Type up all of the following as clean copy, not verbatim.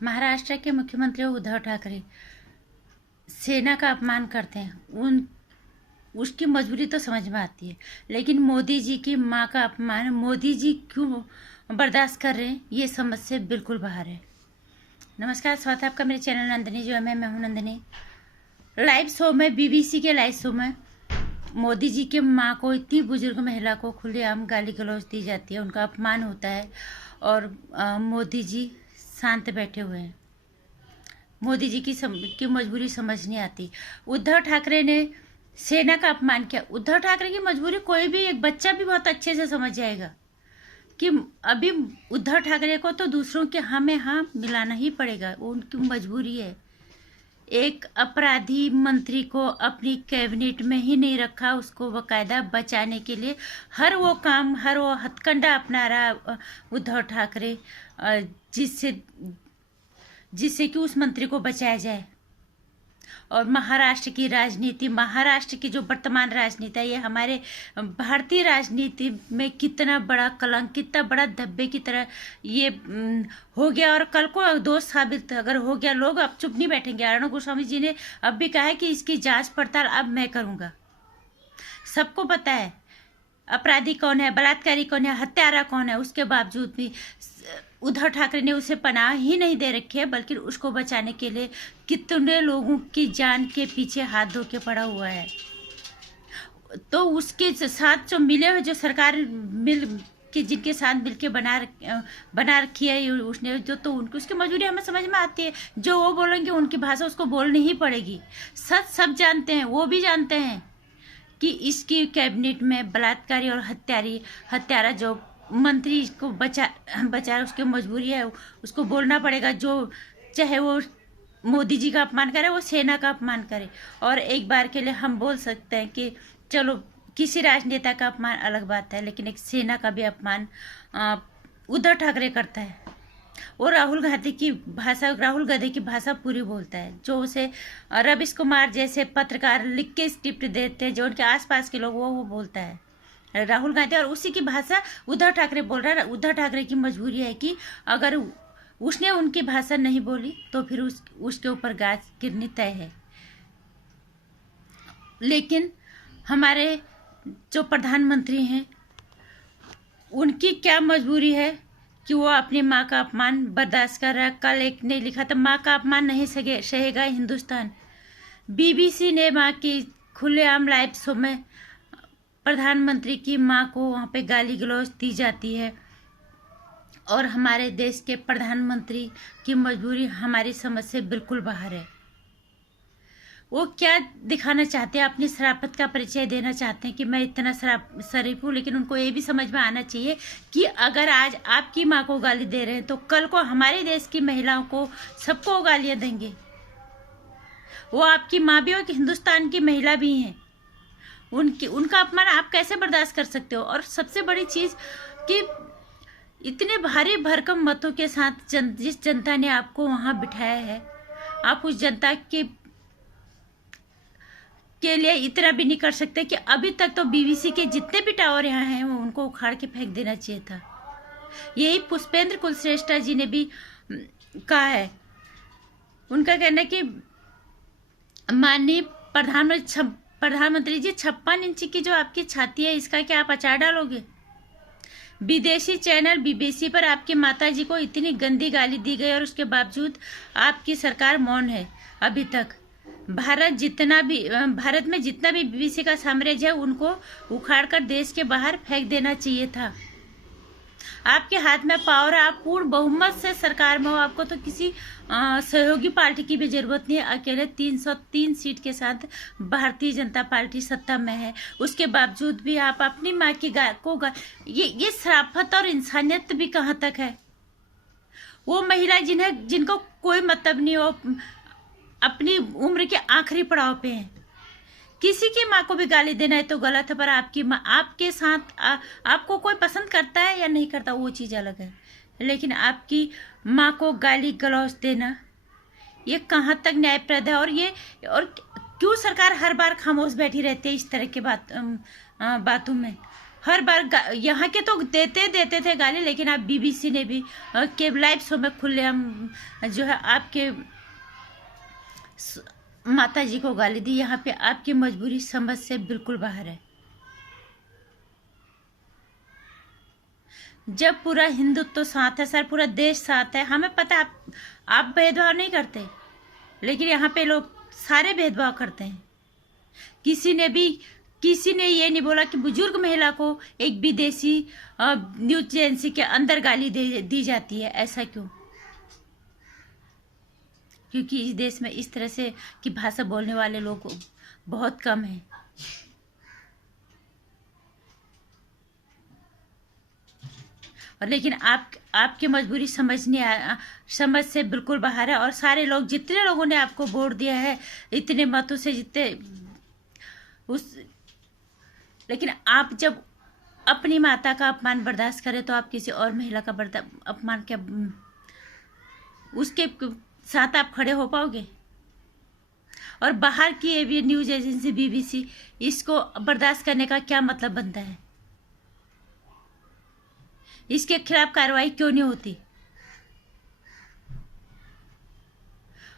महाराष्ट्र के मुख्यमंत्री उद्धव ठाकरे सेना का अपमान करते हैं। उसकी मजबूरी तो समझ में आती है, लेकिन मोदी जी की माँ का अपमान मोदी जी क्यों बर्दाश्त कर रहे हैं, ये समझ से बिल्कुल बाहर है। नमस्कार, स्वागत है आपका मेरे चैनल नंदिनी जो है। मैं हूँ नंदिनी। लाइव शो में, बीबीसी के लाइव शो में मोदी जी के माँ को, इतनी बुजुर्ग महिला को खुलेआम गाली गलौज दी जाती है, उनका अपमान होता है और मोदी जी शांत बैठे हुए हैं। मोदी जी की मजबूरी समझ नहीं आती। उद्धव ठाकरे ने सेना का अपमान किया। उद्धव ठाकरे की मजबूरी कोई भी एक बच्चा भी बहुत अच्छे से समझ जाएगा कि अभी उद्धव ठाकरे को तो दूसरों के हाँ में हाँ मिलाना ही पड़ेगा, वो उनकी मजबूरी है। एक अपराधी मंत्री को अपनी कैबिनेट में ही नहीं रखा, उसको बकायदा बचाने के लिए हर वो काम, हर वो हथकंडा अपना रहा उद्धव ठाकरे, जिससे कि उस मंत्री को बचाया जाए। और महाराष्ट्र की राजनीति, महाराष्ट्र की जो वर्तमान राजनीति है, ये हमारे भारतीय राजनीति में कितना बड़ा कलंक, कितना बड़ा धब्बे की तरह ये हो गया। और कल को दोष साबित अगर हो गया, लोग अब चुप नहीं बैठेंगे। अर्णब गोस्वामी जी ने अब भी कहा है कि इसकी जांच पड़ताल अब मैं करूंगा। सबको पता है अपराधी कौन है, बलात्कारी कौन है, हत्यारा कौन है। उसके बावजूद भी उद्धव ठाकरे ने उसे पनाह ही नहीं दे रखी है, बल्कि उसको बचाने के लिए कितने लोगों की जान के पीछे हाथ धो के पड़ा हुआ है। तो उसके साथ जो मिले हुए, जो सरकार मिल के जिनके साथ मिलके बना रखी है उसने, जो तो उनकी उसकी मजबूरी हमें समझ में आती है। जो वो बोलेंगे उनकी भाषा उसको बोलनी ही पड़ेगी। सच सब जानते हैं, वो भी जानते हैं कि इसकी कैबिनेट में बलात्कारी और हत्यारा जो मंत्री को बचा उसकी मजबूरी है, उसको बोलना पड़ेगा। जो चाहे वो मोदी जी का अपमान करे, वो सेना का अपमान करे। और एक बार के लिए हम बोल सकते हैं कि चलो किसी राजनेता का अपमान अलग बात है, लेकिन एक सेना का भी अपमान उद्धव ठाकरे करता है। वो राहुल गांधी की भाषा पूरी बोलता है, जो उसे रविश कुमार जैसे पत्रकार लिख के स्क्रिप्ट देते हैं, जो उनके आसपास के लोग, वो बोलता है राहुल गांधी। और उसी की भाषा उद्धव ठाकरे बोल रहा है। उद्धव ठाकरे की मजबूरी है कि अगर उसने उनकी भाषा नहीं बोली तो फिर उसके ऊपर गाज गिरनी तय है। लेकिन हमारे जो प्रधानमंत्री हैं, उनकी क्या मजबूरी है कि वो अपनी माँ का अपमान बर्दाश्त कर रहा है। कल एक ने लिखा था, माँ का अपमान नहीं सहेगा हिंदुस्तान। बीबीसी ने माँ की खुलेआम लाइव शो में प्रधानमंत्री की माँ को वहाँ पे गाली गलौज दी जाती है। और हमारे देश के प्रधानमंत्री की मजबूरी हमारी समझ से बिल्कुल बाहर है। वो क्या दिखाना चाहते हैं, अपनी शराफत का परिचय देना चाहते हैं कि मैं इतना शरीफ हूँ। लेकिन उनको ये भी समझ में आना चाहिए कि अगर आज आपकी माँ को गाली दे रहे हैं तो कल को हमारे देश की महिलाओं को, सबको गालियाँ देंगे। वो आपकी माँ भी हो कि हिंदुस्तान की महिला भी हैं, उनका अपमान आप कैसे बर्दाश्त कर सकते हो। और सबसे बड़ी चीज़ कि इतने भारी भरकम मतों के साथ जिस जनता ने आपको वहाँ बिठाया है, आप उस जनता के लिए इतना भी नहीं कर सकते कि अभी तक तो बीबीसी के जितने भी टावर यहाँ हैं वो उनको उखाड़ के फेंक देना चाहिए था। यही पुष्पेंद्र कुलश्रेष्ठ जी ने भी कहा है। उनका कहना है कि माननीय प्रधानमंत्री जी, 56 इंच की जो आपकी छाती है, इसका क्या आप अचार डालोगे? विदेशी चैनल बीबीसी पर आपकी माताजी को इतनी गंदी गाली दी गई और उसके बावजूद आपकी सरकार मौन है अभी तक। भारत में जितना भी बीबीसी का साम्राज्य है, उनको उखाड़कर देश के बाहर फेंक देना चाहिए था। आपके हाथ में पावर है, आप पूर्ण बहुमत से सरकार में हो। आपको तो किसी सहयोगी पार्टी की भी जरूरत नहीं है। अकेले 303 सीट के साथ भारतीय जनता पार्टी सत्ता में है। उसके बावजूद भी आप अपनी माँ की ये शराफत और इंसानियत भी कहाँ तक है? वो महिला जिनको कोई मतलब नहीं हो, अपनी उम्र के आखिरी पड़ाव पे हैं। किसी की माँ को भी गाली देना है तो गलत है, पर आपकी माँ आपके साथ आपको कोई पसंद करता है या नहीं करता, वो चीज़ अलग है। लेकिन आपकी माँ को गाली गलौज देना, ये कहाँ तक न्यायप्रद है? और क्यों सरकार हर बार खामोश बैठी रहती है इस तरह के बातों में? हर बार यहाँ के तो देते थे गाली, लेकिन आप बीबीसी ने भी के लाइव शो में खुलेआम जो है आपके माता जी को गाली दी। यहाँ पे आपकी मजबूरी समझ से बिल्कुल बाहर है। जब पूरा हिंदुत्व साथ है सर, पूरा देश साथ है, हमें पता है आप भेदभाव नहीं करते, लेकिन यहाँ पे लोग सारे भेदभाव करते हैं। किसी ने ये नहीं बोला कि बुजुर्ग महिला को एक विदेशी न्यूज एजेंसी के अंदर गाली दी जाती है। ऐसा क्यों? क्योंकि इस देश में इस तरह से की भाषा बोलने वाले लोग बहुत कम हैं। और लेकिन आपकी मजबूरी समझ से बिल्कुल बाहर है। और सारे लोग, जितने लोगों ने आपको वोट दिया है इतने मतों से जितने लेकिन आप जब अपनी माता का अपमान बर्दाश्त करें तो आप किसी और महिला का अपमान क्या उसके साथ आप खड़े हो पाओगे? और बाहर की ये न्यूज एजेंसी बीबीसी, इसको बर्दाश्त करने का क्या मतलब बनता है? इसके खिलाफ कार्रवाई क्यों नहीं होती?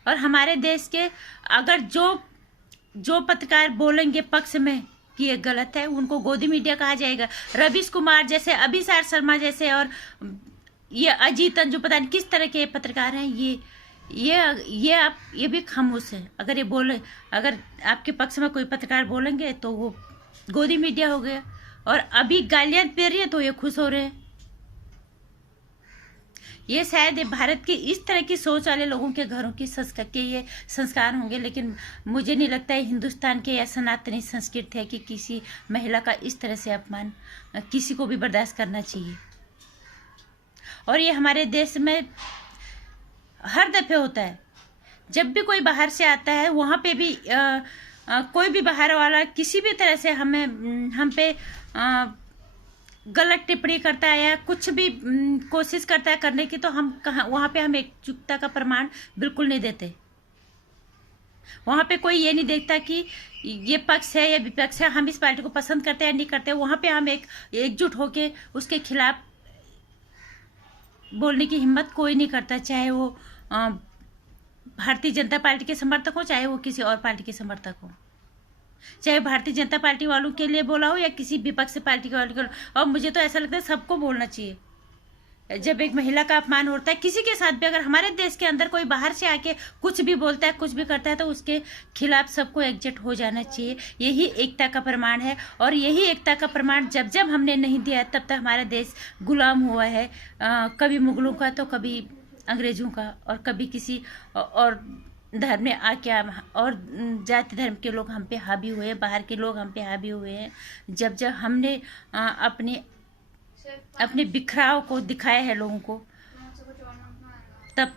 और हमारे देश के अगर जो पत्रकार बोलेंगे पक्ष में कि ये गलत है, उनको गोदी मीडिया कहा जाएगा। रवीश कुमार जैसे, अभिसार शर्मा जैसे, और ये अजीत अंजू, पता नहीं किस तरह के पत्रकार हैं, ये भी खामोश है। अगर आपके पक्ष में कोई पत्रकार बोलेंगे तो वो गोदी मीडिया हो गया। और अभी गालियां दे रही है तो ये खुश हो रहे हैं। ये शायद भारत की इस तरह की सोच वाले लोगों के घरों की ये संस्कार होंगे, लेकिन मुझे नहीं लगता है हिंदुस्तान के या सनातनी संस्कृति है कि किसी महिला का इस तरह से अपमान किसी को भी बर्दाश्त करना चाहिए। और ये हमारे देश में हर दफे होता है। जब भी कोई बाहर से आता है, वहाँ पे भी कोई भी बाहर वाला किसी भी तरह से हम पे गलत टिप्पणी करता है या कुछ भी कोशिश करता है करने की, तो वहाँ पे हम एकजुटता का प्रमाण बिल्कुल नहीं देते। वहाँ पे कोई ये नहीं देखता कि ये पक्ष है या विपक्ष है, हम इस पार्टी को पसंद करते हैं या नहीं करते। वहाँ पे हम एकजुट होके उसके खिलाफ बोलने की हिम्मत कोई नहीं करता, चाहे वो भारतीय जनता पार्टी के समर्थक हो, चाहे वो किसी और पार्टी के समर्थक हो, चाहे भारतीय जनता पार्टी वालों के लिए बोला हो या किसी विपक्ष पार्टी के वालों के लिए। और मुझे तो ऐसा लगता है सबको बोलना चाहिए। जब एक महिला का अपमान होता है किसी के साथ भी, अगर हमारे देश के अंदर कोई बाहर से आके कुछ भी बोलता है, कुछ भी करता है, तो उसके खिलाफ सबको एकजुट हो जाना चाहिए। यही एकता का प्रमाण है। और यही एकता का प्रमाण जब हमने नहीं दिया तब तक हमारा देश गुलाम हुआ है। कभी मुगलों का तो कभी अंग्रेजों का, और कभी किसी और धर्म में आके और जाति धर्म के लोग हम पे हावी हुए हैं, बाहर के लोग हम पे हावी हुए हैं। जब हमने अपने बिखराव को दिखाया है लोगों को, तब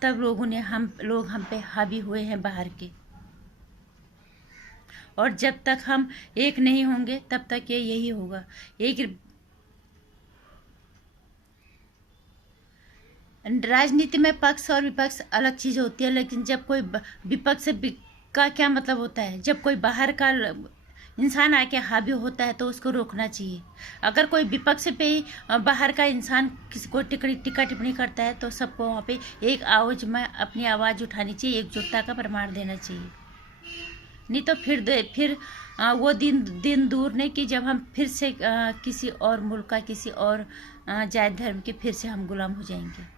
लोग हम पे हावी हुए हैं बाहर के। और जब तक हम एक नहीं होंगे तब तक यही होगा। राजनीति में पक्ष और विपक्ष अलग चीज होती है, लेकिन जब कोई विपक्ष का क्या मतलब होता है, जब कोई बाहर का इंसान आके हावी होता है तो उसको रोकना चाहिए। अगर कोई विपक्ष पे ही बाहर का इंसान किसी को टीका टिप्पणी करता है तो सबको वहाँ पे एक आवाज में अपनी आवाज़ उठानी चाहिए, एकजुटता का प्रमाण देना चाहिए। नहीं तो फिर वो दिन दूर नहीं कि जब हम फिर से किसी और मुल्क का, किसी और जाति धर्म के फिर से हम गुलाम हो जाएंगे।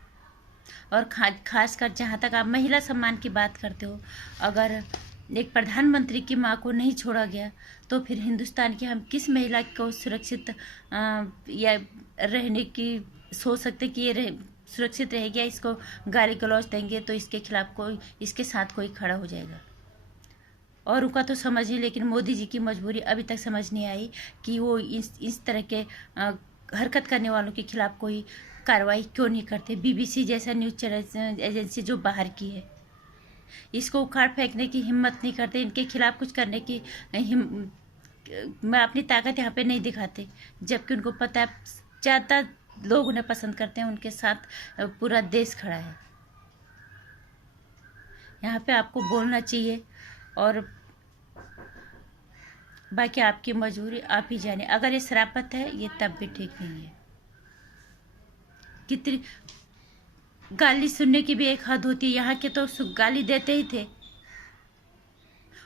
और खासकर जहाँ तक आप महिला सम्मान की बात करते हो, अगर एक प्रधानमंत्री की माँ को नहीं छोड़ा गया तो फिर हिंदुस्तान की हम किस महिला को सुरक्षित या रहने की सोच सकते कि ये सुरक्षित रहेगी, या इसको गाली गलौज देंगे तो इसके साथ कोई खड़ा हो जाएगा। और उनका तो समझ नहीं, लेकिन मोदी जी की मजबूरी अभी तक समझ नहीं आई कि वो इस तरह के हरकत करने वालों के खिलाफ कोई कार्रवाई क्यों नहीं करते। बीबीसी जैसा न्यूज एजेंसी जो बाहर की है, इसको उखाड़ फेंकने की हिम्मत नहीं करते, इनके खिलाफ कुछ करने की मैं अपनी ताकत यहाँ पे नहीं दिखाते, जबकि उनको पता है ज़्यादा लोग उन्हें पसंद करते हैं, उनके साथ पूरा देश खड़ा है। यहाँ पे आपको बोलना चाहिए। और बाकी आपकी मजबूरी आप ही जाने। अगर ये शराफत है ये तब भी ठीक नहीं है। कितनी गाली सुनने की भी एक हद होती है। यहाँ के तो गाली देते ही थे,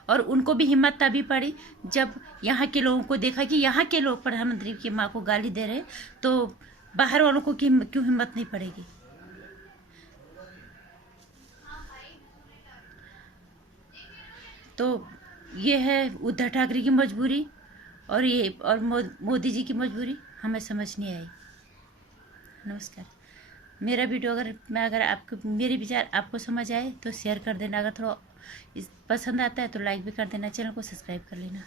और उनको भी हिम्मत तभी पड़ी जब यहाँ के लोगों को देखा कि यहाँ के लोग प्रधानमंत्री की माँ को गाली दे रहे, तो बाहर वालों को क्यों हिम्मत नहीं पड़ेगी। तो ये है उद्धव ठाकरे की मजबूरी, और ये और मोदी जी की मजबूरी हमें समझ नहीं आई। नमस्कार। मेरा वीडियो अगर आपको मेरे विचार आपको समझ आए तो शेयर कर देना। अगर थोड़ा पसंद आता है तो लाइक भी कर देना। चैनल को सब्सक्राइब कर लेना।